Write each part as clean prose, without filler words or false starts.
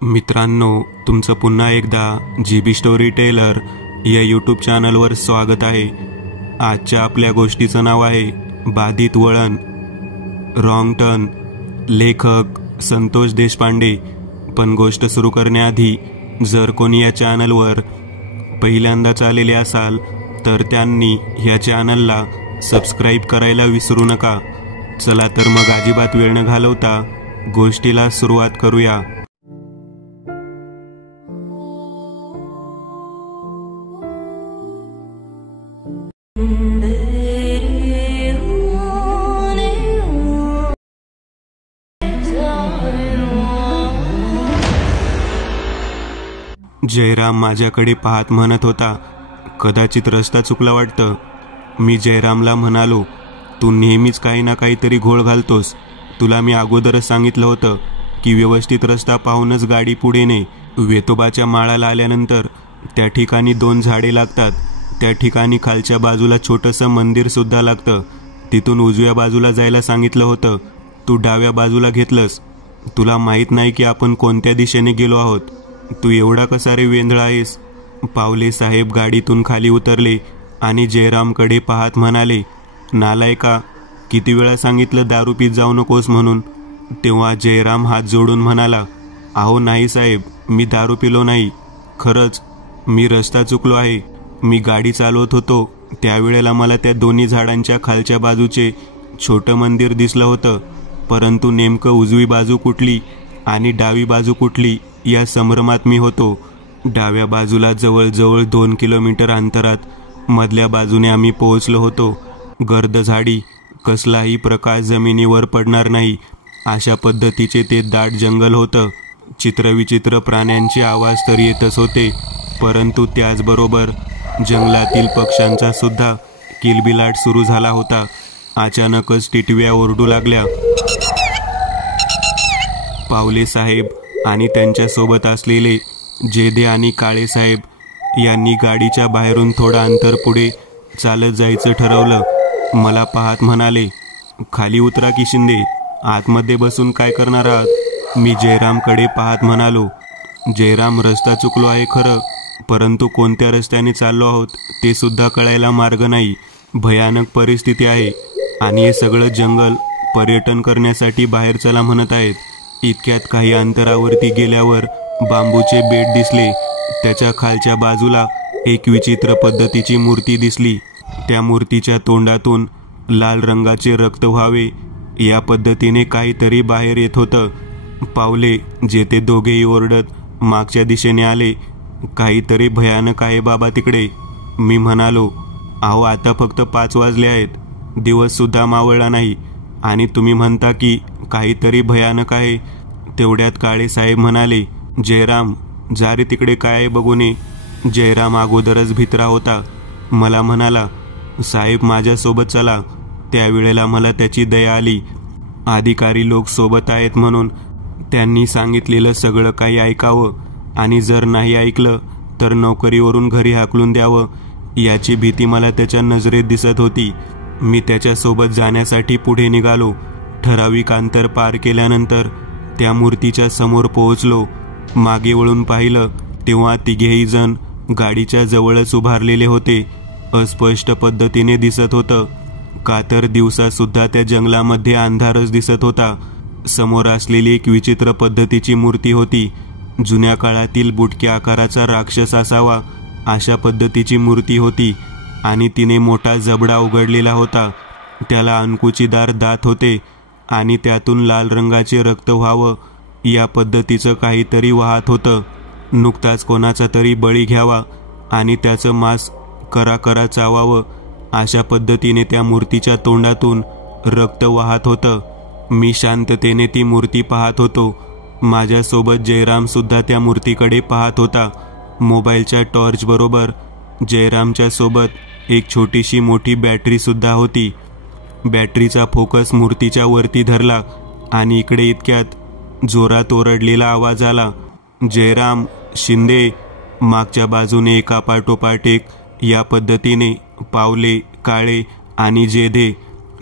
मित्रांनो, तुमचं पुन्हा एकदा GB स्टोरी टेलर या यूट्यूब चॅनलवर स्वागत आहे। आजच्या आपल्या गोष्टीचं नाव आहे बाधित वळण। Wrong turn. लेखक संतोष देशपांडे। पण गोष्ट सुरू करण्याआधी जर कोणी या चॅनलवर पहिल्यांदाच आलेले असाल तर त्यांनी या चॅनलला सबस्क्राईब करायला विसरू नका। चला तर मग अजिबात वेळ न घालवता गोष्टीला सुरुवात करूया। जयराम माझ्याकडे पाहत म्हणत होता, कदाचित रस्ता चुकला वाटतं। मी जयरामला म्हणालो, तू नेहमीच काही ना काहीतरी घोळ घालतोस। तुला मी अगोदरच सांगितलं होतं की व्यवस्थित रस्ता पाहूनच गाडी पुढे ने। वेतोबाच्या माळाला आल्यानंतर त्या ठिकाणी 2 झाडे लागतात। त्या ठिकाणी खालच्या बाजूला छोटंसं मंदिर सुद्धा लागतं। तिथून उजव्या बाजूला जायला सांगितलं होतं, तू डाव्या बाजूला घेतलंस। तुला माहीत नाही की आपण कोणत्या दिशेने गेलो आहोत। तू एवढा कसा रे वेंधळा आहेस? पावले साहेब गाडीतून खाली उतरले आणि जयरामकडे पाहत म्हणाले, नालायका, किती वेळा सांगितलं दारू पीत जाऊ नकोस म्हणून। तेव्हा जयराम हात जोडून म्हणाला, अहो नाही साहेब, मी दारू पिलो नाही। खरंच मी रस्ता चुकलो आहे। मी गाडी चालवत होतो त्यावेळेला मला त्या दोन्ही झाडांच्या खालच्या बाजूचे छोटं मंदिर दिसलं होतं, परंतु नेमकं उजवी बाजू कुठली आणि डावी बाजू कुठली या संभ्रमात मी होतो। डाव्या बाजूला जवळजवळ 2 किलोमीटर अंतरात मधल्या बाजूने आम्ही पोहोचलो होतो। गर्द झाडी, कसलाही प्रकाश जमिनीवर पडणार नाही अशा पद्धतीचे ते दाट जंगल होतं। चित्रविचित्र प्राण्यांचे आवाज तर येतच होते, परंतु त्याचबरोबर जंगलातील पक्ष्यांचा सुद्धा किलबिलाट सुरू झाला होता। अचानकच टिटव्या ओरडू लागल्या। पावले साहेब आणि त्यांच्या सोबत असलेले जेधे आणि काळे साहेब यांनी गाडीच्या बाहेरून थोडं अंतर पुढे चालत जायचं ठरवलं। मला पाहत म्हणाले, खाली उतरा की शिंदे, आतमध्ये बसून काय करणार आहात? मी जयरामकडे पाहत म्हणालो, जयराम, रस्ता चुकलो आहे खरं, परंतु कोणत्या रस्त्याने चाललो आहोत ते सुद्धा कळायला मार्ग नाही। भयानक परिस्थिती आहे आणि हे सगळं जंगल पर्यटन करण्यासाठी बाहेर चला म्हणत आहेत। इतक्यात काही अंतरावरती गेल्यावर बांबूचे बेट दिसले। त्याच्या खालच्या बाजूला एक विचित्र पद्धतीची मूर्ती दिसली। त्या मूर्तीच्या तोंडातून लाल रंगाचे रक्त व्हावे या पद्धतीने काहीतरी बाहेर येत होतं। पावले, जे ते दोघेही ओरडत मागच्या दिशेने आले। काहीतरी भयानक आहे बाबा तिकडे। मी म्हणालो, अहो आता फक्त 5 वाजले आहेत, दिवस सुद्धा मावळला नाही आणि तुम्ही म्हणता की काहीतरी भयानक आहे। तेवढ्यात काळे साहेब म्हणाले, जयराम, जा रे तिकडे काय आहे बघून ये। जयराम अगोदरच भित्रा होता। मला म्हणाला, साहेब माझ्यासोबत चला। त्यावेळेला मला त्याची दया आली। अधिकारी लोक सोबत आहेत म्हणून त्यांनी सांगितलेलं सगळं काही ऐकावं आणि जर नाही ऐकलं तर नोकरीवरून घरी हाकलून द्यावं याची भीती मला त्याच्या नजरेत दिसत होती। मी त्याच्यासोबत जाण्यासाठी पुढे निघालो। ठराविक अंतर पार केल्यानंतर त्या मूर्तीच्या समोर पोहोचलो। मागे वळून पाहिलं तेव्हा तिघेही जण गाडीच्या जवळच उभारलेले होते। अस्पष्ट पद्धतीने दिसत होतं, का तर दिवसा सुद्धा त्या जंगलामध्ये अंधारच दिसत होता। समोर असलेली एक विचित्र पद्धतीची मूर्ती होती। जुन्या काळातील बुटक्या आकाराचा राक्षस असावा अशा पद्धतीची मूर्ती होती आणि तिने मोठा जबडा उघडलेला होता। त्याला अंकुचीदार दात होते आणि त्यातून लाल रंगाचे रक्त व्हावं या पद्धतीचं काहीतरी वाहत होतं। नुकताच कोणाचा तरी बळी घ्यावा आणि त्याचं मांस करा चावावं अशा पद्धतीने त्या मूर्तीच्या तोंडातून रक्त वाहत होतं। मी शांततेने ती मूर्ती पाहत होतो। माझ्यासोबत जयराम सुद्धा त्या मूर्तीकडे पाहत होता। मोबाईलच्या टॉर्च बरोबर जयरामच्या सोबत एक छोटीशी मोठी बॅटरी सुद्धा होती। बॅटरीचा फोकस मूर्तीच्या वरती धरला आणि इकडे इतक्यात जोरात ओरडलेला आवाज आला, जयराम, शिंदे। मागच्या बाजूने एका पाठोपाठ एक या पद्धतीने पावले, काळे आणि जेधे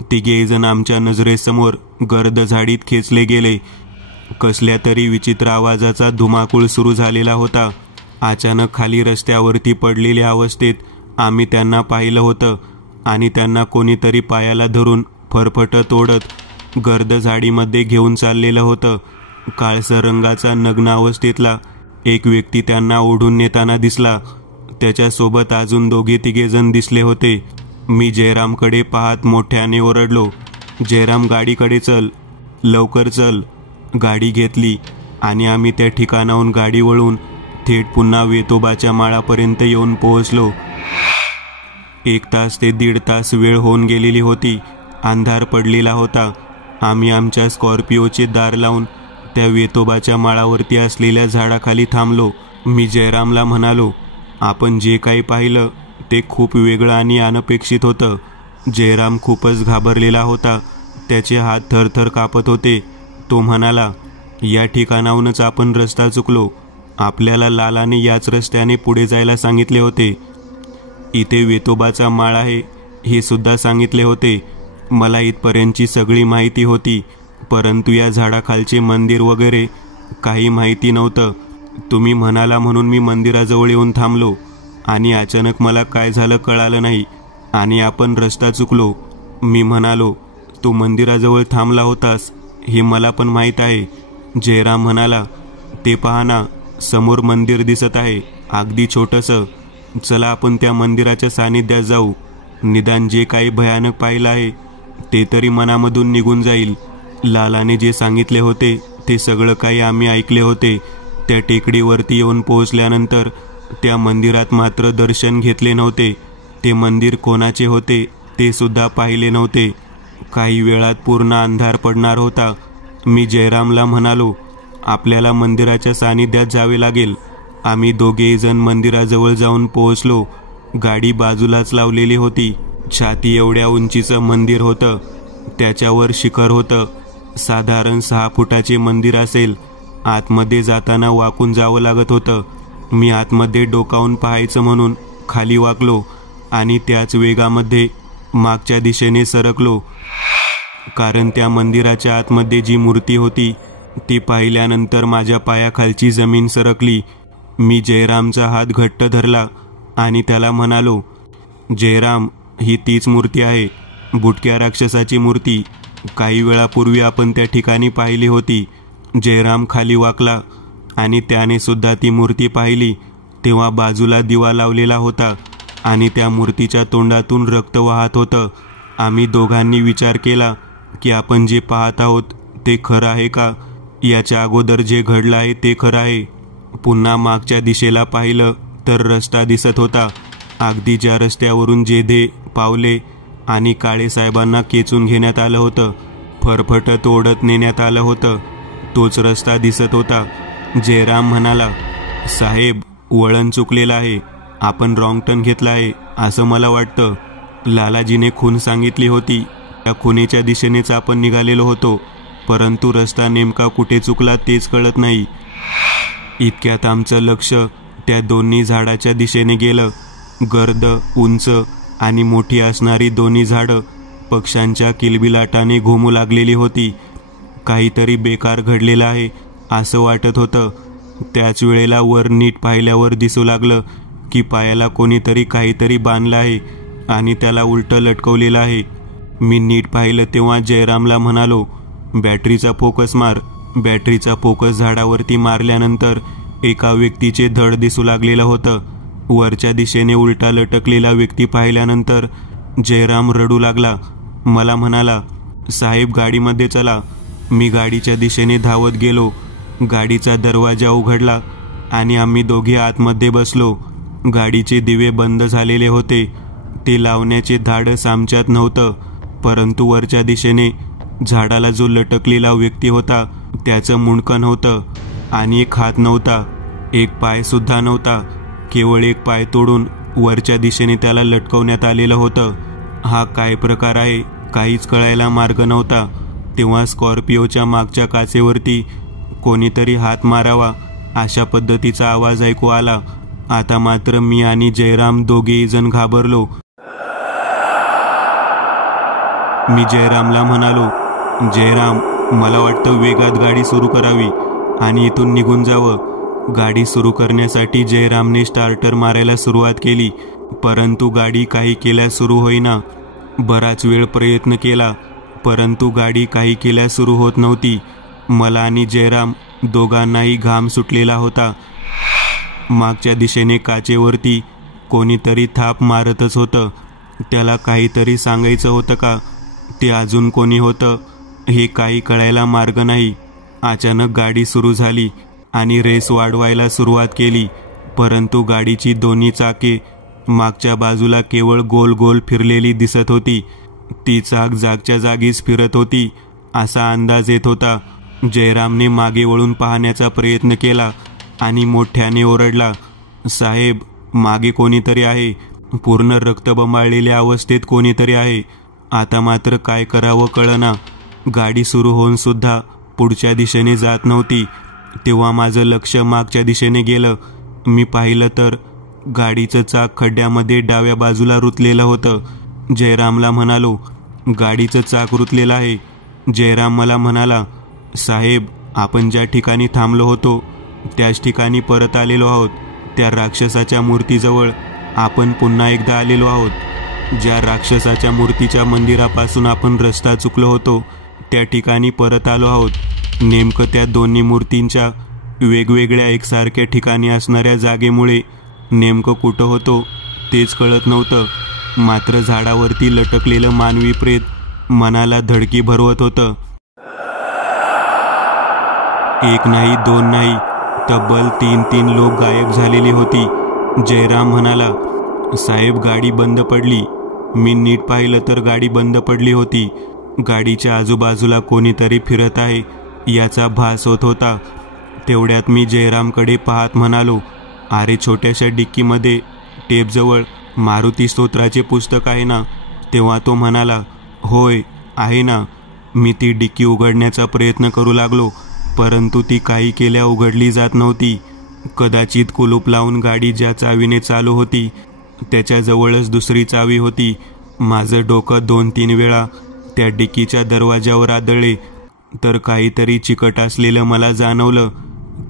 तिघेजण आमच्या नजरेसमोर गर्द झाडीत खेचले गेले। कसल्या तरी विचित्र आवाजाचा धुमाकूळ सुरू झालेला होता. अचानक खाली रस्त्यावरती पडलेल्या अवस्थेत आम्ही त्यांना पाहिलं होतं आणि त्यांना कोणीतरी पायाला धरून फरफटत ओढत गर्द झाडीमध्ये घेऊन चाललेलं होतं. काळसर रंगाचा नग्न अवस्थेतला एक व्यक्ती त्यांना ओढून नेताना दिसला. त्याच्यासोबत अजून 2-3 जण दिसले होते. मी जयरामकडे पाहत मोठ्याने ओरडलो, जयराम गाडीकडे चल, लवकर चल. गाडी घेतली आणि आम्ही त्या ठिकाणाहून गाडी वळून थेट पुन्हा वेतोबाच्या माळापर्यंत येऊन पोहोचलो. 1 तास ते 1.5 तास वेळ होऊन गेलेली होती. अंधार पडलेला होता. आम्ही आमच्या स्कॉर्पिओचे दार लावून त्या वेतोबाच्या माळावरती असलेल्या झाडाखाली थांबलो. मी जयरामला म्हणालो, आपण जे काही पाहिलं ते खूप वेगळं आणि अनपेक्षित होतं. जयराम खूपच घाबरलेला होता. त्याचे हात थरथर कापत होते. तो म्हणाला, या ठिकाणाहूनच आपण रस्ता चुकलो. आपल्याला लालाने याच रस्त्याने पुढे जायला सांगितले होते. इथे वेतोबाचा माळ आहे हे सुद्धा सांगितले होते. मला इथपर्यंतची सगळी माहिती होती, परंतु या झाडाखालचे मंदिर वगैरे काही माहिती नव्हतं. तुम्ही म्हणाला म्हणून मी मंदिराजवळ येऊन थांबलो आणि अचानक मला काय झालं कळालं नाही आणि आपण रस्ता चुकलो. मी म्हणालो, तू मंदिराजवळ थांबला होतास हे मला पण माहीत आहे. जयराम म्हणाला, ते पहा ना, समोर मंदिर दिसत आहे, अगदी छोटंसं. चला आपण त्या मंदिराच्या सानिध्यात जाऊ. निदान जे काही भयानक पाहिलं आहे ते तरी मनामधून निघून जाईल. लालाने जे सांगितले होते ते सगळं काही आम्ही ऐकले होते. त्या टेकडीवरती येऊन पोहोचल्यानंतर त्या मंदिरात मात्र दर्शन घेतले नव्हते. ते मंदिर कोणाचे होते ते सुद्धा पाहिले नव्हते. काही वेळात पूर्ण अंधार पडणार होता. मी जयरामला म्हणालो, आपल्याला मंदिराच्या सानिध्यात जावे लागेल. आम्ही 2 जण मंदिराजवळ जाऊन पोहोचलो. गाडी बाजूलाच लावलेली होती. छाती एवढ्या उंचीचं मंदिर होतं. त्याच्यावर शिखर होतं. साधारण 6 फुटाचे मंदिर असेल. आतमध्ये जाताना वाकून जावं लागत होतं. मी आतमध्ये डोकावून पाहायचं म्हणून खाली वाकलो आणि त्याच वेगामध्ये मागच्या दिशेने सरकलो, कारण त्या मंदिराच्या आतमध्ये जी मूर्ती होती ती पाहिल्यानंतर माझ्या पायाखालची जमीन सरकली. मी जयरामचा हात घट्ट धरला आणि त्याला म्हणालो, जयराम, ही तीच मूर्ती आहे, बुटक्या राक्षसाची मूर्ती. काही वेळापूर्वी आपण त्या ठिकाणी पाहिली होती. जयराम खाली वाकला आणि त्याने सुद्धा ती मूर्ती पाहिली. तेव्हा बाजूला दिवा लावलेला होता आणि त्या मूर्तीच्या तोंडातून रक्त वाहत होतं. आम्ही दोघांनी विचार केला की आपण जे पाहत आहोत ते खरं आहे का, याच्या अगोदर जे घडलं आहे ते खरं आहे. पुन्हा मागच्या दिशेला पाहिलं तर रस्ता दिसत होता. अगदी ज्या रस्त्यावरून जेधे, पावले आणि काळे साहेबांना केचून घेण्यात आलं होतं, फरफटत ओढत नेण्यात आलं होतं, तोच रस्ता दिसत होता. जयराम म्हणाला, साहेब, वळण चुकलेलं आहे. आपण रॉंग टर्न घेतला आहे असं मला वाटतं. लालाजीने खून सांगितली होती. त्या खुनेच्या दिशेनेच आपण निघालेलो होतो, परंतु रस्ता नेमका कुठे चुकला तेच कळत नाही. इतक्यात आमचं लक्ष त्या दोन्ही झाडाच्या दिशेने गेलं. गर्द, उंच आणि मोठी असणारी दोन्ही झाडं पक्ष्यांच्या किलबिलाटाने घुमू लागलेली होती. काहीतरी बेकार घडलेलं आहे असं वाटत होतं. त्याच वेळेला वर नीट पाहिल्यावर दिसू लागलं की पायाला कोणीतरी काहीतरी बांधलं आहे आणि त्याला उलटं लटकवलेलं आहे. मी नीट पाहिलं तेव्हा जयरामला म्हणालो, बॅटरीचा फोकस मार. बॅटरीचा फोकस झाडावरती मारल्यानंतर एका व्यक्तीचे धड दिसू लागलेलं होतं. वरच्या दिशेने उलटा लटकलेला व्यक्ती पाहिल्यानंतर जयराम रडू लागला. मला म्हणाला, साहेब, गाडीमध्ये चला. मी गाडीच्या दिशेने धावत गेलो. गाडीचा दरवाजा उघडला आणि आम्ही दोघे आतमध्ये बसलो. गाडीचे दिवे बंद झालेले होते. ते लावण्याचे धाडस आमच्यात नव्हतं, परंतु वरच्या दिशेने झाडाला जो लटकलेला व्यक्ती होता त्याचं मुंडकं नव्हतं आणि एक हात नव्हता, एक पाय सुद्धा नव्हता. केवळ एक पाय तोडून वरच्या दिशेने त्याला लटकवण्यात आलेलं होतं. हा काय प्रकार आहे काहीच कळायला मार्ग नव्हता. तेव्हा स्कॉर्पिओच्या मागच्या काचेवरती कोणीतरी हात मारावा अशा पद्धतीचा आवाज ऐकू आला. आता मात्र मी आणि जयराम दोघेही जण घाबरलो. मी जयरामला म्हणालो, जयराम, मला वाटतं वेगात गाडी सुरू करावी आणि इथून निघून जावं. गाडी सुरू करण्यासाठी जयरामने स्टार्टर मारायला सुरुवात केली, परंतु गाडी काही केल्यास सुरू होईना. बराच वेळ प्रयत्न केला, परंतु गाडी काही केल्यास सुरू होत नव्हती. मला आणि जयराम दोघांनाही घाम सुटलेला होता. मागच्या दिशेने काचेवरती कोणीतरी थाप मारतच होतं. त्याला काहीतरी सांगायचं होतं का? ते अजून कोणी होतं हे काही कळायला मार्ग नाही. अचानक गाडी सुरू झाली आणि रेस वाढवायला सुरुवात केली, परंतु गाडीची दोन्ही चाके मागच्या बाजूला केवळ गोल गोल फिरलेली दिसत होती. ती चाक जागच्या जागीच फिरत होती असा अंदाज येत होता. जयरामने मागे वळून पाहण्याचा प्रयत्न केला आणि मोठ्याने ओरडला, साहेब, मागे कोणीतरी आहे. पूर्ण रक्तबंबाळलेल्या अवस्थेत कोणीतरी आहे. आता मात्र काय करावं कळना. गाडी सुरू होऊन सुद्धा पुढच्या दिशेने जात नव्हती. तेव्हा माझं लक्ष मागच्या दिशेने गेलं. मी पाहिलं तर गाडीचं चाक खड्ड्यामध्ये डाव्या बाजूला रुतलेलं होतं. जयरामला म्हणालो, गाडीचं चाक रुतलेलं आहे. जयराम मला म्हणाला, साहेब, आपण ज्या ठिकाणी थांबलो होतो त्याच ठिकाणी परत आलेलो आहोत. त्या राक्षसाच्या मूर्तीजवळ आपण पुन्हा एकदा आलेलो आहोत. ज्या राक्षसाच्या मूर्तीच्या मंदिरापासून आपण रस्ता चुकलो होतो त्या ठिकाणी परत आलो आहोत. नेमकं त्या दोन्ही मूर्तींच्या वेगवेगळ्या एकसारख्या ठिकाणी असणाऱ्या जागेमुळे नेमकं कुठं होतो तेच कळत नव्हतं. मात्र झाडावरती लटकलेलं मानवी प्रेत मनाला धडकी भरवत होतं. एक नाही, दोन नाही, तब्बल 3 लोक गायब झालेली होती. जयराम म्हणाला, साहेब, गाडी बंद पडली. मी नीट पाहिलं तर गाडी बंद पडली होती. गाडीच्या आजूबाजूला कोणीतरी फिरत आहे याचा भास होत होता. तेवढ्यात मी जयरामकडे पाहत म्हणालो, अरे, छोट्याशा डिक्कीमध्ये टेपजवळ मारुती स्तोत्राचे पुस्तक आहे ना? तेव्हा तो म्हणाला, होय, आहे ना. मी ती डिक्की उघडण्याचा प्रयत्न करू लागलो, परंतु ती काही केल्या उघडली जात नव्हती. कदाचित कुलूप लावून गाडी ज्या चावीने चालू होती त्याच्याजवळच दुसरी चावी होती. माझं डोकं 2-3 वेळा त्या डिक्कीच्या दरवाजावर आदळले, तर काहीतरी चिकट असलेलं मला जाणवलं.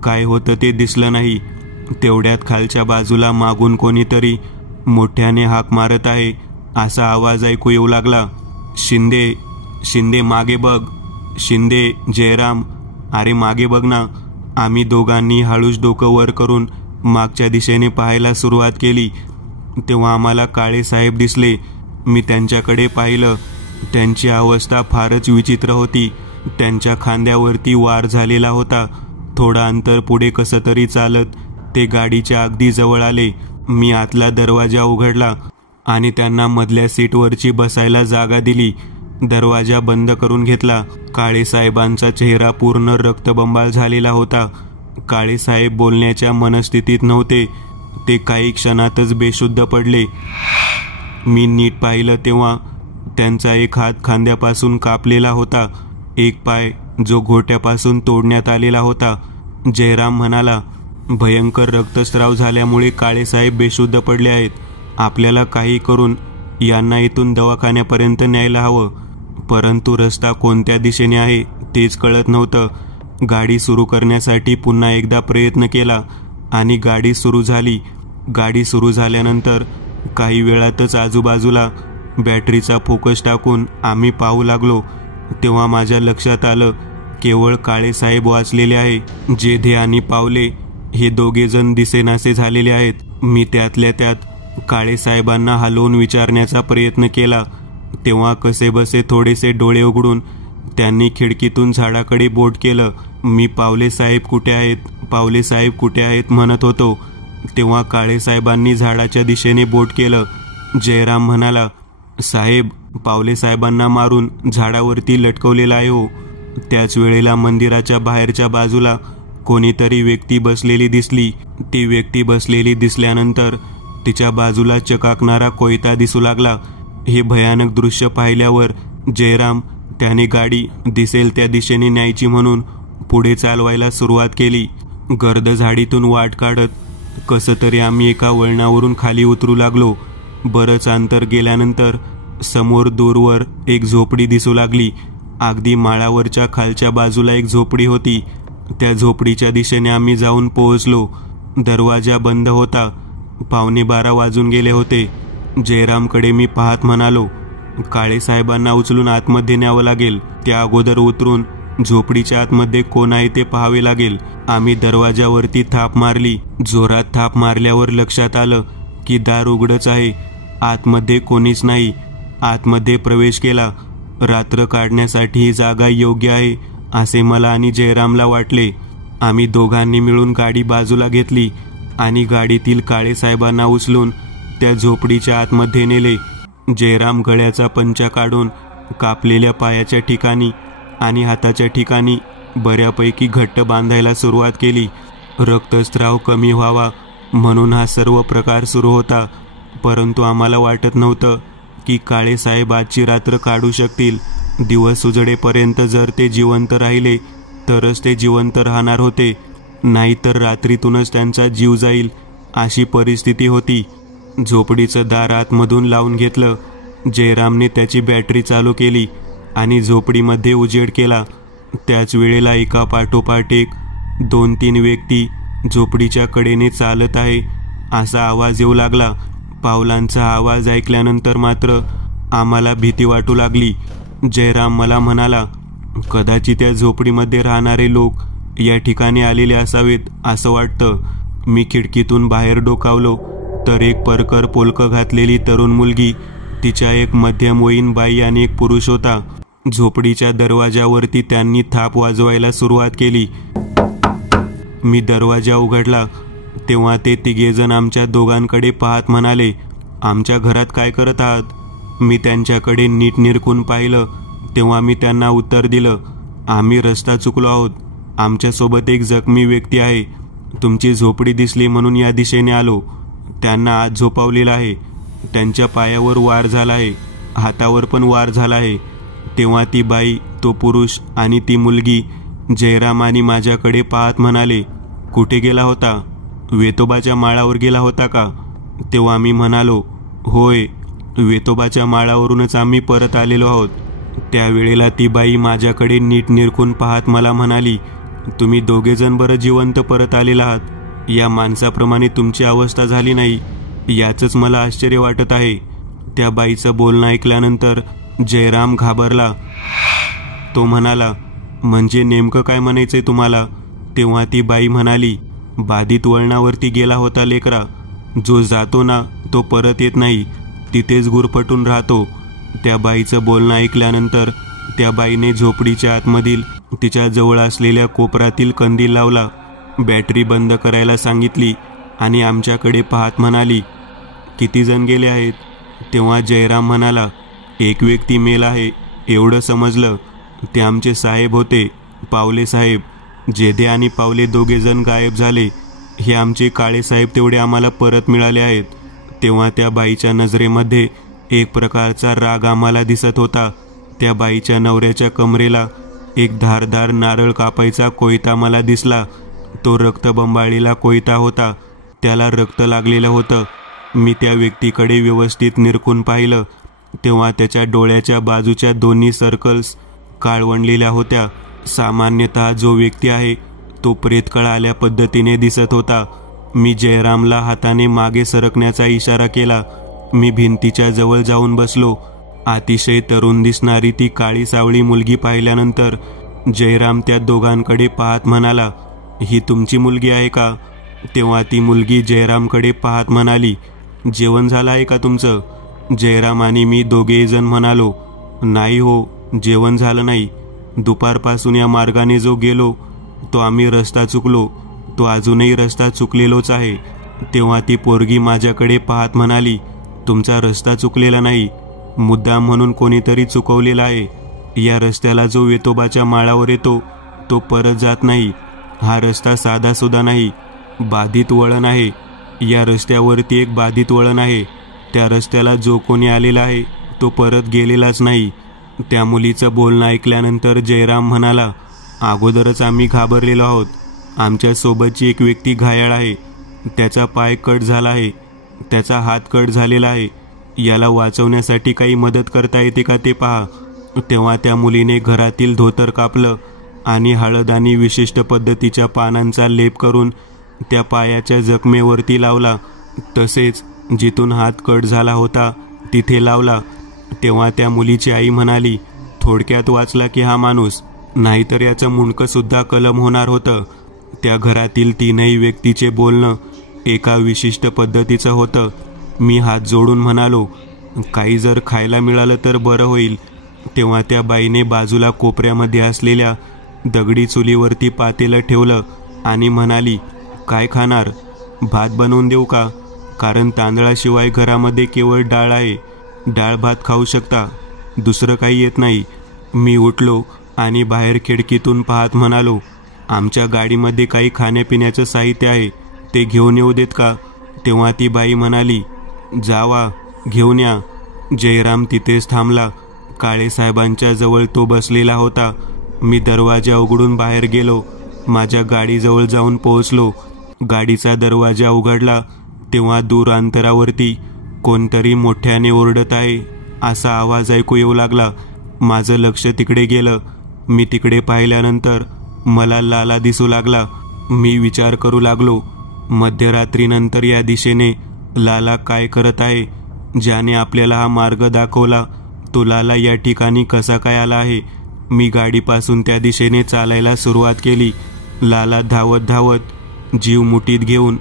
काय होतं ते दिसलं नाही. तेवढ्यात खालच्या बाजूला मागून कोणीतरी मोठ्याने हाक मारत आहे असा आवाज ऐकू येऊ लागला. शिंदे, शिंदे, मागे बघ. शिंदे, जयराम, अरे मागे बघ ना. आम्ही दोघांनी हळूच डोकं वर करून मागच्या दिशेने पाहायला सुरुवात केली. तेव्हा आम्हाला काळे साहेब दिसले. मी त्यांच्याकडे पाहिलं. त्यांची अवस्था फारच विचित्र होती. त्यांच्या खांद्यावरती वार झालेला होता. थोडं अंतर पुढे कसं तरी चालत ते गाडीच्या अगदी जवळ आले. मी आतला दरवाजा उघडला आणि त्यांना मधल्या सीटवरची बसायला जागा दिली. दरवाजा बंद करून घेतला. काळे साहेबांचा चेहरा पूर्ण रक्तबंबाळ झालेला होता. काळे साहेब बोलण्याच्या मनस्थितीत नव्हते. ते काही क्षणातच बेशुद्ध पडले. मी नीट पाहिलं तेव्हा त्यांचा एक हात खांद्यापासून कापलेला होता, एक पाय जो घोट्यापासून तोडण्यात आलेला होता. जयराम म्हणाला, भयंकर रक्तस्राव झाल्यामुळे काळे साहेब बेशुद्ध पडले आहेत. आपल्याला काही करून यांना इथून दवाखान्यापर्यंत न्यायला हवं, परंतु रस्ता कोणत्या दिशेने आहे तेच कळत नव्हतं. गाडी सुरू करण्यासाठी पुन्हा एकदा प्रयत्न केला आणि गाडी सुरू झाली. गाडी सुरू झाल्यानंतर काही वेळातच आजूबाजूला बॅटरीचा फोकस टाकून आम्ही पाहू लागलो. तेव्हा माझ्या लक्षात आलं, केवळ काळे साहेब वाचलेले आहे. जेधे आणि पावले हे दोघेजण दिसेनासे झालेले आहेत. मी त्यातल्या त्यात काळे साहेबांना हलवून विचारण्याचा प्रयत्न केला. तेव्हा कसेबसे थोडेसे डोळे उघडून त्यांनी खिडकीतून झाडाकडे बोट केलं. मी पावले साहेब कुठे आहेत, पावले साहेब कुठे आहेत म्हणत होतो. तेव्हा काळे साहेबांनी झाडाच्या दिशेने बोट केलं. जयराम म्हणाला, साहेब, पावले साहेबांना मारून झाडावरती लटकवलेला आहे हो. त्याच वेळेला मंदिराच्या बाहेरच्या बाजूला कोणीतरी व्यक्ती बसलेली दिसली. ती व्यक्ती बसलेली दिसल्यानंतर तिच्या बाजूला चकाकणारा कोयता दिसू लागला. हे भयानक दृश्य पाहिल्यावर जयराम त्याने गाडी दिसेल त्या दिशेने न्यायची म्हणून पुढे चालवायला सुरुवात केली. गर्द झाडीतून वाट काढत कसं तरी आम्ही एका वळणावरून खाली उतरू लागलो. बरंच अंतर गेल्यानंतर समोर दूरवर एक झोपडी दिसू लागली. अगदी माळावरच्या खालच्या बाजूला एक झोपडी होती. त्या झोपडीच्या दिशेने आम्ही जाऊन पोहोचलो. दरवाजा बंद होता. 11:15 वाजून गेले होते. जयरामकडे मी पाहत म्हणालो, काळे साहेबांना उचलून आतमध्ये न्यावं लागेल. त्या अगोदर उतरून झोपडीच्या आतमध्ये कोण आहे ते पाहावे लागेल. आम्ही दरवाजावरती थाप मारली. जोरात थाप मारल्यावर लक्षात आलं की दार उघडच आहे. आतमध्ये कोणीच नाही. आतमध्ये प्रवेश केला. रात्र काढण्यासाठी ही जागा योग्य आहे असे मला आणि जयरामला वाटले. आम्ही दोघांनी मिळून गाडी बाजूला घेतली आणि गाडीतील काळे साहेबांना उचलून त्या झोपडीच्या आतमध्ये नेले. जयराम गळ्याचा पंचा काढून कापलेल्या पायाच्या ठिकाणी आणि हाताच्या ठिकाणी बऱ्यापैकी घट्ट बांधायला सुरुवात केली. रक्तस्राव कमी व्हावा म्हणून हा सर्व प्रकार सुरू होता. परंतु आम्हाला वाटत नव्हतं की काळे साहेब आजची रात्र काढू शकतील. दिवस उजडेपर्यंत जर ते जिवंत राहिले तरच ते जिवंत राहणार होते, नाहीतर रात्रीतूनच त्यांचा जीव जाईल अशी परिस्थिती होती. झोपडीचं दार आतमधून लावून घेतलं. जयरामने त्याची बॅटरी चालू केली आणि झोपडीमध्ये उजेड केला. त्याच वेळेला एका पाठोपाठ एक 2-3 व्यक्ती झोपडीच्या कडेने चालत आहे असा आवाज येऊ लागला. पावलांचा आवाज ऐकल्यानंतर मात्र आम्हाला भीती वाटू लागली. जयराम मला म्हणाला, कदाचित त्या झोपडीमध्ये राहणारे लोक या ठिकाणी आलेले असावेत असं वाटतं. मी खिडकीतून बाहेर डोकावलो तर एक परकर पोलकं घातलेली तरुण मुलगी, तिच्या एक मध्यमवयीन बाई आणि एक पुरुष होता. झोपडीच्या दरवाजावरती त्यांनी थाप वाजवायला सुरुवात केली. मी दरवाजा उघडला तेव्हा ते तिघेजण आमच्या दोघांकडे पाहत म्हणाले, आमच्या घरात काय करत आहात? मी त्यांच्याकडे नीट निरखून पाहिलं तेव्हा मी त्यांना उत्तर दिलं, आम्ही रस्ता चुकलो आहोत. आमच्यासोबत एक जखमी व्यक्ती आहे. तुमची झोपडी दिसली म्हणून या दिशेने आलो. त्यांना आत झोपावलेलं आहे. त्यांच्या पायावर वार झाला आहे, हातावर पण वार झाला आहे. तेव्हा ती बाई, तो पुरुष आणि ती मुलगी जयराम आणि माझ्याकडे पाहत म्हणाले, कुठे गेला होता? वेतोबाच्या माळावर गेला होता का? तेव्हा मी म्हणालो, होय, वेतोबाच्या माळावरूनच आम्ही परत आलेलो आहोत. त्यावेळेला ती बाई माझ्याकडे नीट निरखून पाहत मला म्हणाली, तुम्ही दोघेजण बरं जिवंत परत आलेला आहात. या माणसाप्रमाणे तुमची अवस्था झाली नाही याचंच मला आश्चर्य वाटत आहे. त्या बाईचं बोलणं ऐकल्यानंतर जयराम घाबरला. तो म्हणाला, म्हणजे नेमकं काय म्हणायचंय तुम्हाला? तेव्हा ती बाई म्हणाली, बाधित वळणावरती गेला होता लेकरा. जो जातो ना तो परत येत नाही, तिथेच गुरफटून राहतो. त्या बाईचं बोलणं ऐकल्यानंतर त्या बाईने झोपडीच्या आतमधील तिच्या जवळ असलेल्या कोपऱ्यातील कंदील लावला, बॅटरी बंद करायला सांगितली आणि आमच्याकडे पाहत म्हणाली, किती जण गेले आहेत? तेव्हा जयराम म्हणाला, एक व्यक्ती मेला आहे एवढं समजलं. ते आमचे साहेब होते, पावले साहेब. जेधे आणि पावले दोघेजण गायब झाले. हे आमचे काळे साहेब तेवढे आम्हाला परत मिळाले आहेत. तेव्हा त्या बाईच्या नजरेमध्ये एक प्रकारचा राग आम्हाला दिसत होता. त्या बाईच्या नवऱ्याच्या कमरेला एक धारदार नारळ कापायचा कोयता मला दिसला. तो रक्तबंबाळलेला कोयता होता. त्याला रक्त लागलेलं होतं. मी त्या व्यक्तीकडे व्यवस्थित निरखून पाहिलं तेव्हा त्याच्या डोळ्याच्या बाजूच्या दोन्ही सर्कल्स काळवंडलेल्या होत्या. सामान्यतः जो व्यक्ती आहे तो प्रेतकळा आल्या पद्धतीने दिसत होता. मी जयरामला हाताने मागे सरकण्याचा इशारा केला. मी भिंतीच्या जवळ जाऊन बसलो. अतिशय तरुण दिसणारी ती काळी सावळी मुलगी पाहिल्यानंतर जयराम त्या दोघांकडे पाहत म्हणाला, ही तुमची मुलगी आहे का? तेव्हा ती मुलगी जयरामकडे पाहत म्हणाली, जेवण झालं आहे का तुमचं? जयराम आणि मी दोघे जण म्हणालो, नाही हो, जेवण झालं नाही. दुपारपासून या मार्गाने जो गेलो तो आम्ही रस्ता चुकलो. तो अजूनही रस्ता चुकलेलोच आहे. तेव्हा ती पोरगी माझ्याकडे पाहत म्हणाली, तुमचा रस्ता चुकलेला नाही, मुद्दाम म्हणून कोणीतरी चुकवलेला आहे. या रस्त्याला जो वेतोबाच्या माळावर येतो तो परत जात नाही. हा रस्ता साधासुद्धा नाही, बाधित वळण आहे. या रस्त्यावरती एक बाधित वळण आहे. त्या रस्त्याला जो कोणी आलेला आहे तो परत गेलेलाच नाही. त्या मुलीचं बोलणं ऐकल्यानंतर जयराम म्हणाला, अगोदरच आम्ही घाबरलेलो आहोत. आमच्या सोबतची एक व्यक्ती घायाळ आहे. त्याचा पाय कट झाला आहे, त्याचा हात कट झालेला आहे. याला वाचवण्यासाठी काही मदत करता येते का ते पहा. तेव्हा त्या मुलीने घरातील धोतर कापलं आणि हळद आणि विशिष्ट पद्धतीच्या पानांचा लेप करून त्या पायाच्या जखमेवरती लावला. तसेच जिथून हात कट झाला होता तिथे लावला. तेव्हा त्या मुलीची आई म्हणाली, थोडक्यात वाचला की हा माणूस, नाहीतर याचं मुंडकं सुद्धा कलम होणार होतं. त्या घरातील तीनही व्यक्तीचे बोलणं एका विशिष्ट पद्धतीचं होतं. मी हात जोडून म्हणालो, काही जर खायला मिळालं तर बरं होईल. तेव्हा त्या बाईने बाजूला कोपऱ्यामध्ये असलेल्या दगडी चुलीवरती पातेलं ठेवलं आणि म्हणाली, काय खाणार? भात बनवून देऊ का? कारण तांदळाशिवाय घरामध्ये केवळ डाळ आहे. डाळ भात खाऊ शकता, दुसरं काही येत नाही. मी उठलो आणि बाहेर खिडकीतून पाहत म्हणालो, आमच्या गाडीमध्ये काही खाण्यापिण्याचं साहित्य आहे, ते घेऊन येऊ देत का? तेव्हा ती बाई म्हणाली, जावा घेऊन या. जयराम तिथेच थांबला. काळे साहेबांच्या जवळ तो बसलेला होता. मी दरवाजा उघडून बाहेर गेलो. माझ्या गाडीजवळ जाऊन पोहोचलो. गाडीचा दरवाजा उघडला तेव्हा दूर अंतरावरती कोणतरी मोठ्याने ओरडत आहे असा आवाज ऐकू येऊ लागला. माझं लक्ष तिकडे गेलं. मी तिकडे पाहिल्यानंतर मला लाला दिसू लागला. मी विचार करू लागलो, मध्यरात्रीनंतर या दिशेने लाला काय करत आहे? ज्याने आपल्याला हा मार्ग दाखवला तो लाला या ठिकाणी कसा काय आला आहे? मी गाडीपासून त्या दिशेने चालायला सुरुवात केली. लाला धावत धावत जीव मुठीत घेऊन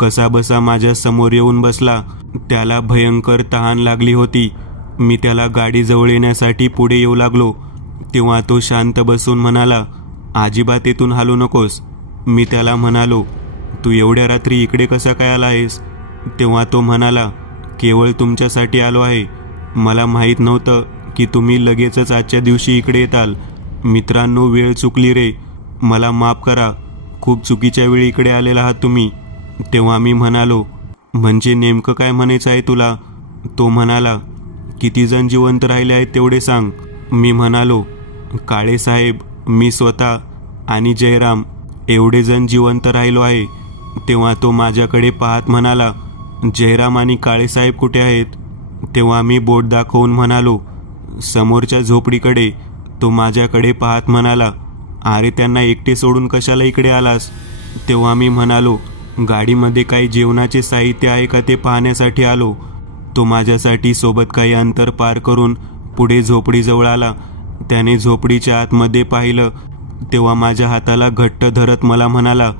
कसा बसा माझ्या समोर येऊन बसला. त्याला भयंकर तहान लागली होती. मी त्याला गाडीजवळ येण्यासाठी पुढे येऊ लागलो तेव्हा तो शांत बसून म्हणाला, अजिबात इथून हालू नकोस. मी त्याला म्हणालो, तू एवढ्या रात्री इकडे कसा काय आला आहेस? तेव्हा तो म्हणाला, केवळ तुमच्यासाठी आलो आहे. मला माहीत नव्हतं की तुम्ही लगेचच आजच्या दिवशी इकडे येताल. मित्रांनो, वेळ चुकली रे, मला माफ करा. खूप चुकीच्या वेळी इकडे आलेला आहात तुम्ही. तेव्हा मी म्हणालो, म्हणजे नेमकं काय म्हणायचं आहे तुला? तो म्हणाला, किती जण जिवंत राहिले आहेत तेवढे सांग. मी म्हणालो, काळे साहेब, मी स्वतः आणि जयराम एवढे जण जिवंत राहिलो आहे. तेव्हा तो माझ्याकडे पाहत म्हणाला, जयराम आणि काळे साहेब कुठे आहेत? तेव्हा मी बोट दाखवून म्हणालो, समोरच्या झोपडीकडे. तो माझ्याकडे पाहत म्हणाला, अरे त्यांना एकटे सोडून कशाला इकडे आलास? तेव्हा मी म्हणालो, गाडीमध्ये काही जेवणाचे साहित्य आहे का ते पाहण्यासाठी आलो. तो माझ्यासाठी सोबत काही अंतर पार करून पुढे झोपडीजवळ आला. त्याने झोपडीच्या आतमध्ये पाहिलं तेव्हा माझ्या हाताला घट्ट धरत मला म्हणाला,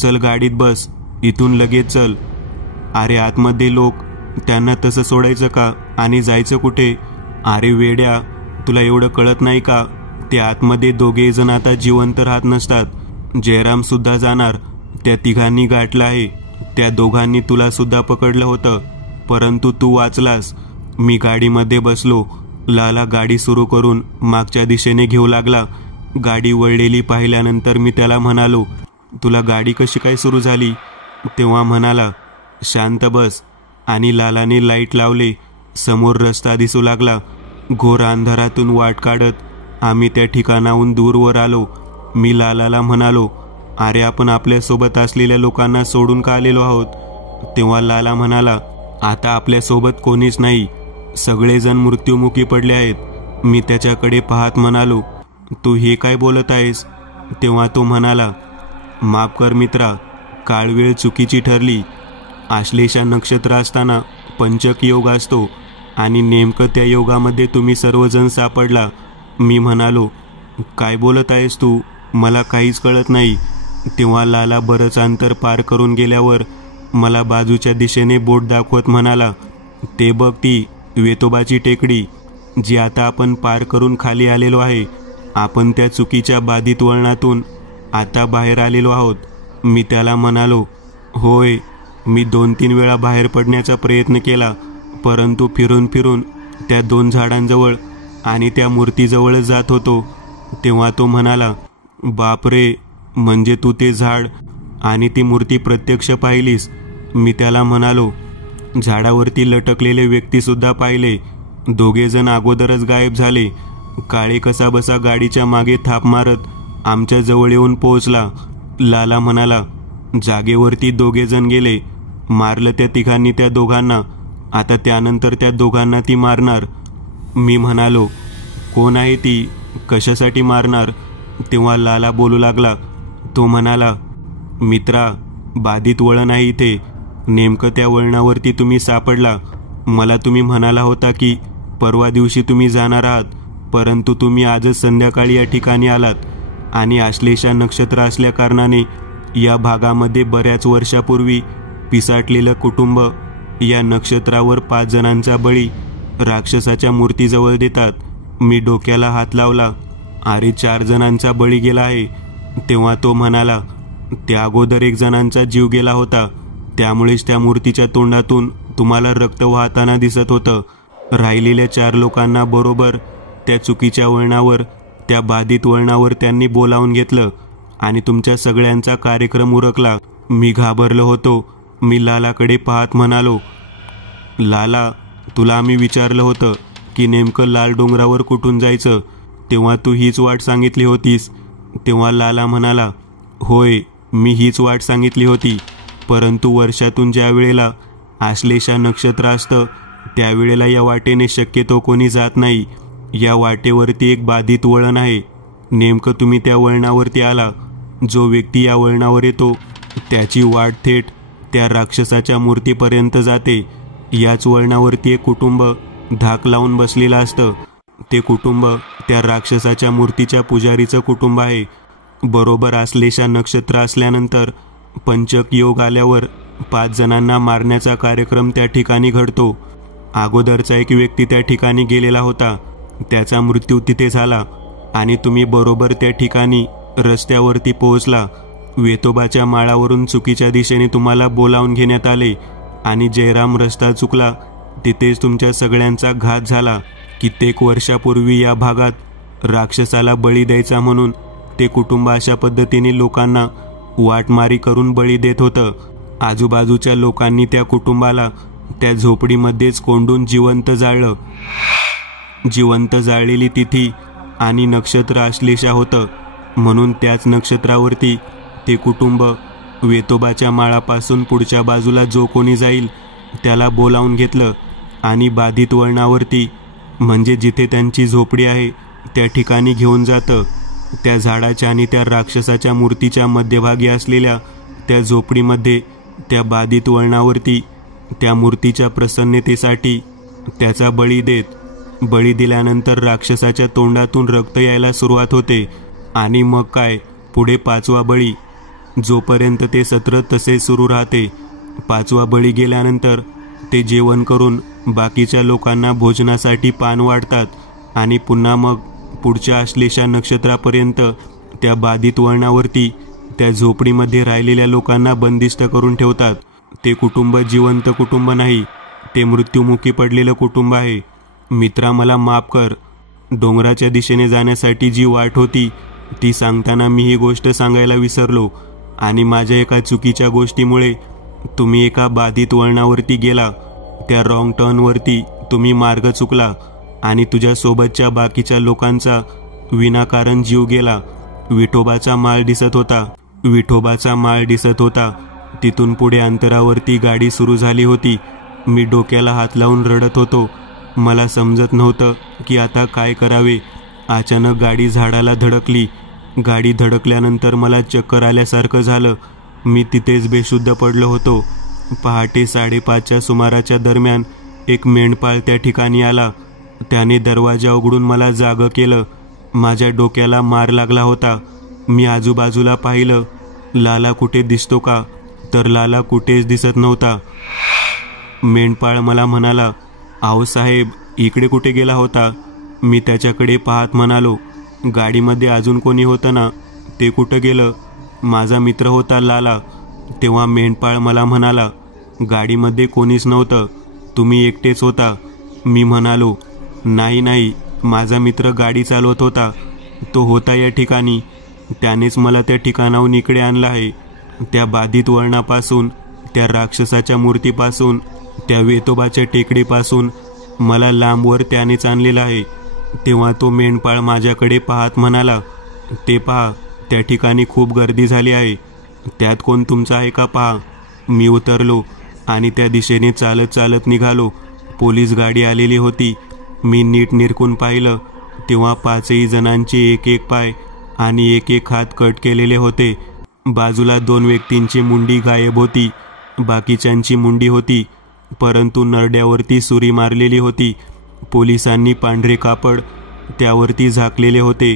चल गाडीत बस, इथून लगेच चल. अरे आतमध्ये लोक, त्यांना तसं सोडायचं का आणि जायचं कुठे? अरे वेड्या, तुला एवढं कळत नाही का? ते आतमध्ये दोघे जण आता जिवंत राहत नसतात. जयराम सुद्धा जाणार. त्या तिघांनी गाठलं आहे. त्या दोघांनी तुला सुद्धा पकडलं होतं, परंतु तू वाचलास. मी गाडीमध्ये बसलो. लाला गाडी सुरू करून मागच्या दिशेने घेऊ लागला. गाडी वळलेली पाहिल्यानंतर मी त्याला म्हणालो, तुला गाडी कशी काय सुरू झाली? तेव्हा म्हणाला, शांत बस. आणि लालाने लाईट लावले. समोर रस्ता दिसू लागला. घोर अंधारातून वाट काढत आम्ही त्या ठिकाणाहून दूरवर आलो. मी लालाला म्हणालो, अरे आपण आपल्यासोबत असलेल्या लोकांना सोडून का आलेलो आहोत? तेव्हा लाला म्हणाला, आता आपल्यासोबत कोणीच नाही, सगळेजण मृत्युमुखी पडले आहेत. मी त्याच्याकडे पाहत म्हणालो, तू हे काय बोलत आहेस? तेव्हा तो म्हणाला, माफ कर मित्रा, काळवेळ चुकीची ठरली. आश्लेषा नक्षत्र असताना पंचक योग असतो आणि नेमकं त्या योगामध्ये तुम्ही सर्वजण सापडला. मी म्हणालो, काय बोलत आहेस तू? मला काहीच कळत नाही. तेव्हा लाला बरंच अंतर पार करून गेल्यावर मला बाजूच्या दिशेने बोट दाखवत म्हणाला, ते बघ ती वेतोबाची टेकडी, जी आता आपण पार करून खाली आलेलो आहे. आपण त्या चुकीच्या बाधित वळणातून आता बाहेर आलेलो आहोत. मी त्याला म्हणालो, होय, मी 2-3 वेळा बाहेर पडण्याचा प्रयत्न केला, परंतु फिरून फिरून त्या 2 झाडांजवळ आणि त्या मूर्तीजवळ जात होतो. तेव्हा तो म्हणाला, बापरे, म्हणजे तू ते झाड आणि ती मूर्ती प्रत्यक्ष पाहिलीस? मी त्याला म्हणालो, झाडावरती लटकलेले व्यक्तीसुद्धा पाहिले. दोघेजण अगोदरच गायब झाले. काळे कसा बसा गाडीच्या मागे थाप मारत आमच्या जवळ येऊन पोहोचला. लाला म्हणाला, जागेवरती दोघेजण गेले. मारलं त्या तिघांनी त्या दोघांना. आता त्यानंतर त्या दोघांना ती मारणार. मी म्हणालो, कोण आहे ती, कशासाठी मारणार? तेव्हा लाला बोलू लागला. तो म्हणाला, मित्रा, बाधित वळण आहे इथे. नेमकं त्या वळणावरती तुम्ही सापडला. मला तुम्ही म्हणाला होता की परवा दिवशी तुम्ही जाणार आहात, परंतु तुम्ही आजच संध्याकाळी या ठिकाणी आलात. आणि आश्लेषा नक्षत्र असल्या कारणाने या भागामध्ये बऱ्याच वर्षापूर्वी पिसाटलेलं कुटुंब या नक्षत्रावर 5 जणांचा बळी राक्षसाच्या मूर्तीजवळ देतात. मी डोक्याला हात लावला. अरे 4 जणांचा बळी गेला आहे. तेव्हा तो म्हणाला, त्या अगोदर 1 जणांचा जीव गेला होता, त्यामुळेच त्या मूर्तीच्या तोंडातून तुम्हाला रक्त वाहताना दिसत होतं. राहिलेल्या 4 लोकांना बरोबर त्या चुकीच्या वळणावर, त्या बाधित वळणावर त्यांनी बोलावून घेतलं आणि तुमच्या सगळ्यांचा कार्यक्रम उरकला. मी घाबरलो होतो. मी लालाकडे पाहत म्हणालो, लाला, तुला आम्ही विचारलं होतं की नेमकं लाल डोंगरावर कुठून जायचं, तेव्हा तू हीच वाट सांगितली होतीस. तेव्हा लाला म्हणाला, होय, मी हीच वाट सांगितली होती, परंतु वर्षातून ज्या वेळेला आश्लेषा नक्षत्र असतं त्यावेळेला या वाटेने शक्यतो कोणी जात नाही. या वाटेवरती एक बाधित वळण आहे. नेमकं तुम्ही त्या वळणावरती आला. जो व्यक्ती या वळणावर येतो त्याची वाट थेट त्या राक्षसाच्या मूर्तीपर्यंत जाते. याच वळणावरती एक कुटुंब धाक लावून बसलेलं असतं. ते कुटुंब त्या राक्षसाच्या मूर्तीच्या पुजारीचं कुटुंब आहे. बरोबर आश्लेषा नक्षत्र असल्यानंतर पंचक योग आल्यावर 5 जणांना मारण्याचा कार्यक्रम त्या ठिकाणी घडतो. अगोदरचा एक व्यक्ती त्या ठिकाणी गेलेला होता. त्याचा मृत्यू तिथे झाला आणि तुम्ही बरोबर त्या ठिकाणी रस्त्यावरती पोहोचला. वेतोबाच्या माळावरून चुकीच्या दिशेने तुम्हाला बोलावून घेण्यात आले आणि जयराम रस्ता चुकला. तिथेच तुमच्या सगळ्यांचा घात झाला. कित्येक वर्षापूर्वी या भागात राक्षसाला बळी द्यायचा म्हणून ते कुटुंब अशा पद्धतीने लोकांना वाटमारी करून बळी देत होतं. आजूबाजूच्या लोकांनी त्या कुटुंबाला त्या झोपडीमध्येच कोंडून जिवंत जाळलं. जिवंत जाळलेली तिथी आणि नक्षत्र आश्लेषा होतं, म्हणून त्याच नक्षत्रावरती ते कुटुंब वेतोबाच्या माळापासून पुढच्या बाजूला जो कोणी जाईल त्याला बोलावून घेतलं आणि बाधित वळणावरती, म्हणजे जिथे त्यांची झोपडी आहे त्या ठिकाणी घेऊन जातं. त्या झाडाच्या आणि त्या राक्षसाच्या मूर्तीच्या मध्यभागी असलेल्या त्या झोपडीमध्ये त्या बाधित वळणावरती त्या मूर्तीच्या प्रसन्नतेसाठी त्याचा बळी देत. बळी दिल्यानंतर राक्षसाच्या तोंडातून रक्त यायला सुरुवात होते आणि मग काय, पुढे 5वा बळी. जोपर्यंत ते सत्र तसे सुरू राहते. 5वा बळी गेल्यानंतर ते जेवण करून बाकीच्या लोकांना भोजनासाठी पान वाढतात आणि पुन्हा मग पुढच्या आश्लेषा नक्षत्रापर्यंत त्या बाधित वळणावरती त्या झोपडीमध्ये राहिलेल्या लोकांना बंदिस्त करून ठेवतात. ते कुटुंब जिवंत कुटुंब नाही, ते मृत्युमुखी पडलेलं कुटुंब आहे. मित्रा, मला माफ कर. डोंगराच्या दिशेने जाण्यासाठी जी वाट होती ती सांगताना मी ही गोष्ट सांगायला विसरलो आणि माझ्या एका चुकीच्या गोष्टीमुळे तुम्ही एका बाधित वळणावरती गेला. त्या रॉंग टर्नवरती तुम्ही मार्ग चुकला आणि तुझ्या सोबतच्या बाकीच्या लोकांचा विनाकारण जीव गेला. विठोबाचा माळ दिसत होता. विठोबाचा माळ दिसत होता. तिथून पुढे अंतरावरती गाडी सुरू झाली होती. मी डोक्याला हात लावून रडत होतो. मला समजत नव्हतं की आता काय करावे. अचानक गाडी झाडाला धडकली. गाडी धडकल्यानंतर मला चक्कर आल्यासारखं झालं. मी तिथेच बेशुद्ध पडलो होतो. पहाटे 5:30च्या सुमाराच्या दरम्यान एक मेंढपाळ त्या ठिकाणी आला. त्याने दरवाजा उघडून मला जागं केलं. माझ्या डोक्याला मार लागला होता. मी आजूबाजूला पाहिलं, लाला कुठे दिसतो का, तर लाला कुठेच दिसत नव्हता. मेंढपाळ मला म्हणाला, अहो साहेब, इकडे कुठे गेला होता? मी त्याच्याकडे पाहत म्हणालो, गाडीमध्ये अजून कोणी होतं ना, ते कुठं गेलं? माझा मित्र होता लाला. तेव्हा मेंढपाळ मला म्हणाला, गाडीमध्ये कोणीच नव्हतं, तुम्ही एकटेच होता. मी म्हणालो, नाही, माझा मित्र गाडी चालवत होता. तो होता या ठिकाणी. त्यानेच मला त्या ठिकाणाहून इकडे आणलं आहे. त्या बाधित वळणापासून, त्या राक्षसाच्या मूर्तीपासून, त्या वेतोबाच्या टेकडीपासून मला लांबवर त्यानेच आणलेलं आहे. तेव्हा तो मेंढपाळ माझ्याकडे पाहत म्हणाला, ते पहा, त्या ठिकाणी खूप गर्दी झाली आहे. त्यात कोण तुमचा आहे का पहा. मी उतरलो आणि त्या दिशेने चालत चालत निघालो. पोलीस गाडी आलेली होती. मी नीट निरखून पाहिलं तेव्हा पाचही जणांचे एक एक पाय आणि एक एक हात कट केलेले होते. बाजूला 2 व्यक्तींची मुंडी गायब होती. बाकीच्यांची मुंडी होती, परंतु नरड्यावरती सुरी मारलेली होती. पोलिसांनी पांढरे कापड त्यावरती झाकलेले होते.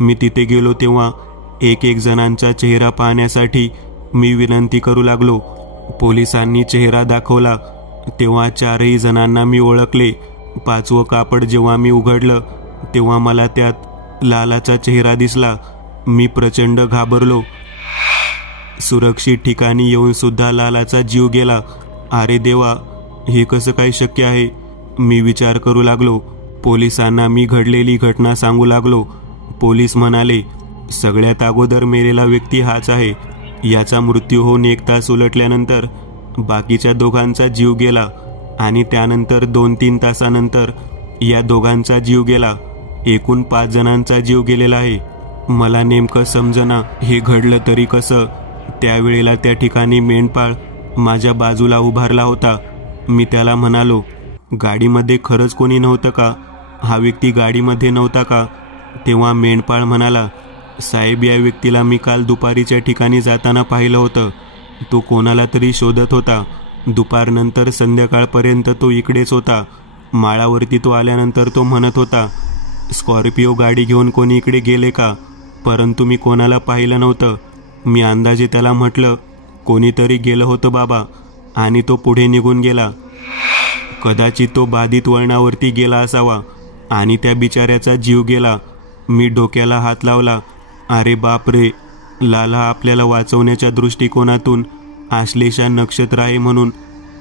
मी तिथे गेलो तेव्हा एक एक जणांचा चेहरा पाहण्यासाठी मी विनंती करू लागलो. पोलिसांनी चेहरा दाखवला तेव्हा 4ही जणांना मी ओळखले. 5वं कापड जेव्हा मी उघडलं तेव्हा मला त्यात लालाचा चेहरा दिसला. मी प्रचंड घाबरलो. सुरक्षित ठिकाणी येऊन सुद्धा लालाचा जीव गेला. अरे देवा, हे कसं काय शक्य आहे? मी विचार करू लागलो. पोलिसांना मी घडलेली घटना सांगू लागलो. पोलीस म्हणाले, सगळ्यात अगोदर मेलेला व्यक्ती हाच आहे. याचा मृत्यू होऊन 1 तास उलटल्यानंतर बाकीच्या दोघांचा जीव गेला आणि त्यानंतर 2-3 तासानंतर या दोघांचा जीव गेला. एकूण 5 जणांचा जीव गेलेला आहे. मला नेमकं समजना हे घडलं तरी कसं. त्यावेळेला त्या ठिकाणी मेंढपाळ माझ्या बाजूला उभारला होता. मी त्याला म्हणालो, गाडीमध्ये खरंच कोणी नव्हतं का? हा व्यक्ती गाडीमध्ये नव्हता का? तेव्हा मेंढपाळ म्हणाला, साहेब, या व्यक्तीला मी काल दुपारीच्या ठिकाणी जाताना पाहिलं होतं. तो कोणाला तरी शोधत होता. दुपारनंतर संध्याकाळपर्यंत तो इकडेच होता. माळावरती तो आल्यानंतर तो म्हणत होता, स्कॉर्पिओ गाडी घेऊन कोणी इकडे गेले का? परंतु मी कोणाला पाहिलं नव्हतं. मी अंदाजे त्याला म्हटलं, कोणीतरी गेलं होतं बाबा, आणि तो पुढे निघून गेला. कदाचित तो बाधित वळणावरती गेला असावा आणि त्या बिचाऱ्याचा जीव गेला. मी डोक्याला हात लावला. अरे बाप रे, लाला आपल्याला वाचवण्याच्या दृष्टिकोनातून आश्लेषा नक्षत्र आहे म्हणून,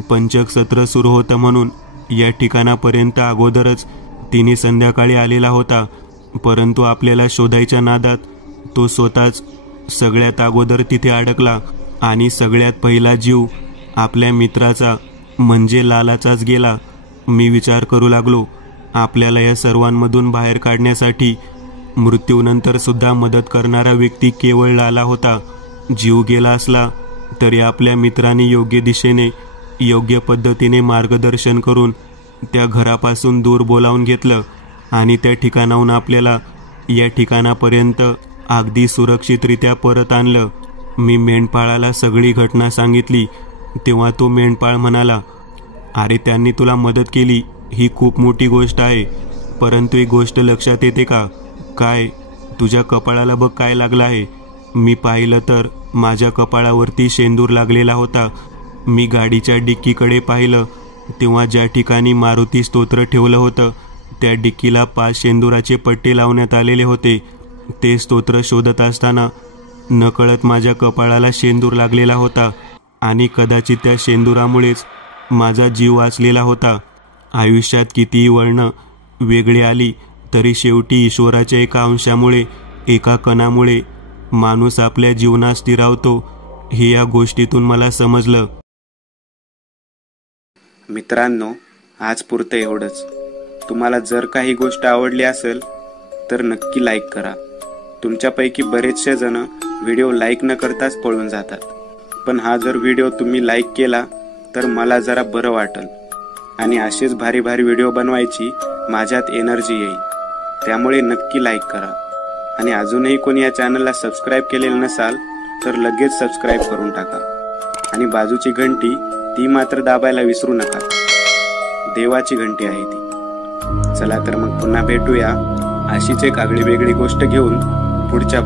पंचक सत्र सुरू होतं म्हणून या ठिकाणापर्यंत अगोदरच तिने संध्याकाळी आलेला होता. परंतु आपल्याला शोधायच्या नादात तो स्वतःच सगळ्यात अगोदर तिथे अडकला आणि सगळ्यात पहिला जीव आपल्या मित्राचा म्हणजे लालाचाच गेला. मी विचार करू लागलो, आपल्याला या सर्वांमधून बाहेर काढण्यासाठी मृत्यूनंतर सुद्धा मदत करणारा व्यक्ती केवळ लाला होता. जीव गेला असला तरी आपल्या मित्राने योग्य दिशेने योग्य पद्धतीने मार्गदर्शन करून त्या घरापासून दूर बोलावून घेतलं आणि त्या ठिकाणाहून आपल्याला या ठिकाणापर्यंत अगदी सुरक्षितरित्या परत आणलं. मी मेंढपाळाला सगळी घटना सांगितली तेव्हा तो मेंढपाळ म्हणाला, अरे, त्यांनी तुला मदत केली ही खूप मोठी गोष्ट आहे, परंतु एक गोष्ट लक्षात येते का? काय? तुझ्या कपाळाला बघ काय लागलं आहे. मी पाहिलं तर माझ्या कपाळावरती शेंदूर लागलेला होता. मी गाडीच्या डिक्कीकडे पाहिलं तेव्हा ज्या ठिकाणी मारुती स्तोत्र ठेवलं होतं त्या डिक्कीला 5 शेंदुराचे पट्टे लावण्यात आलेले होते. ते स्तोत्र शोधत असताना नकळत माझ्या कपाळाला शेंदूर लागलेला होता आणि कदाचित त्या शेंदुरामुळेच माझा जीव वाचलेला होता. आयुष्यात कितीही वळणं वेगळी आली तरी शेवटी ईश्वराच्या एका अंशामुळे, एका कणामुळे माणूस आपल्या जीवनात स्थिरावतो, हे या गोष्टीतून मला समजलं. मित्रांनो, आज पुरतं एवढंच. तुम्हाला जर काही गोष्ट आवडली असेल तर नक्की लाईक करा. तुमच्यापैकी बरेचसे जण व्हिडिओ लाईक न करताच पळून जातात, पण हा जर व्हिडिओ तुम्ही लाईक केला तर मला जरा बरं वाटेल आणि असेच भारी भारी व्हिडिओ बनवायची माझ्यात एनर्जी येईल. त्यामुळे नक्की लाईक करा आणि अजूनही कोणी या चॅनलला सबस्क्राईब केलेलं नसाल तर लगेच सबस्क्राईब करून टाका आणि बाजूची घंटी ती मात्र दाबायला विसरू नका. देवाची घंटी आहे ती. चला तर मग पुन्हा भेटूया अशीच एक आगळी वेगळी गोष्ट घेऊन पुढच्या